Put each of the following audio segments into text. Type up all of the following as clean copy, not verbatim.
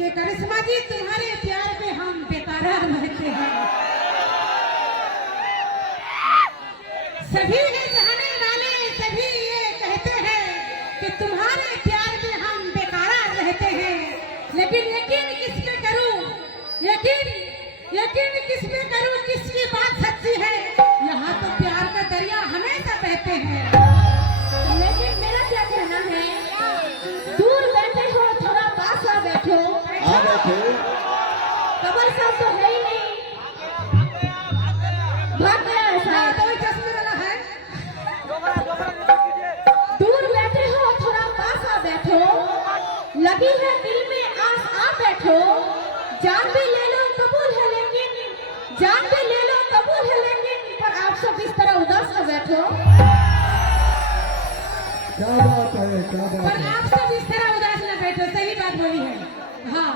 कि करिश्मा जी तुम्हारे प्यार पे हम बेकरार रहते हैं। सभी है चाहने वाले सभी ये कहते हैं कि तुम्हारे प्यार में हम बेकरार रहते हैं, लेकिन यकीन किस पे करूं, यकीन किस पे करूं, किसकी बात सच्ची है। यहाँ तो प्यार का दरिया हमेशा बहते हैं। लेकिन मेरा क्या कहना है, दूर बैठे हो थोड़ा पास आ बैठो। कमर साहब तो है ही नहीं, भाग गया ऐसा तो चश्मे वाला है। दूर बैठे हो थोड़ा पास आ बैठो, लगी है दिल में आस आ बैठो। जान भी ले लो कबूल है लेकिन, जान भी ले लो कबूल है लेकिन, पर आप सब इस तरह उदास न बैठो। क्या बात है, क्या बात पर है। आप सब इस तरह उदास न बैठो, सही बात बोली है। हाँ,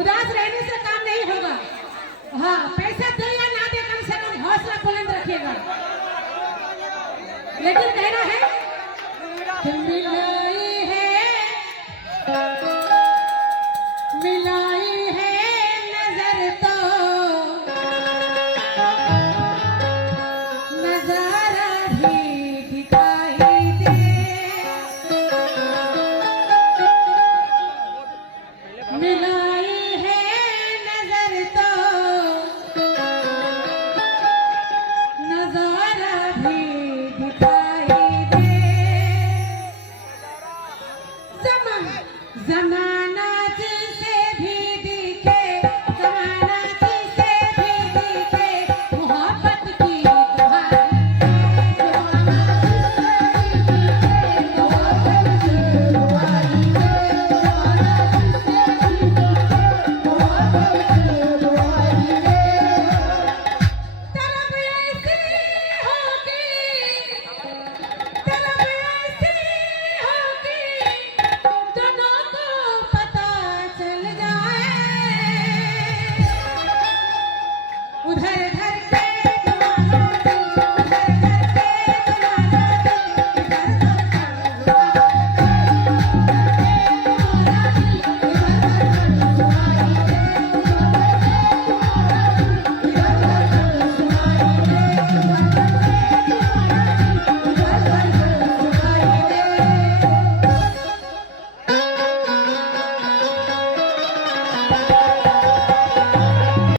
उदास रहने से काम नहीं होगा। हाँ, पैसा दे या ना दे, कम से कम हौसला बुलंद रखिएगा। लेकिन कहना है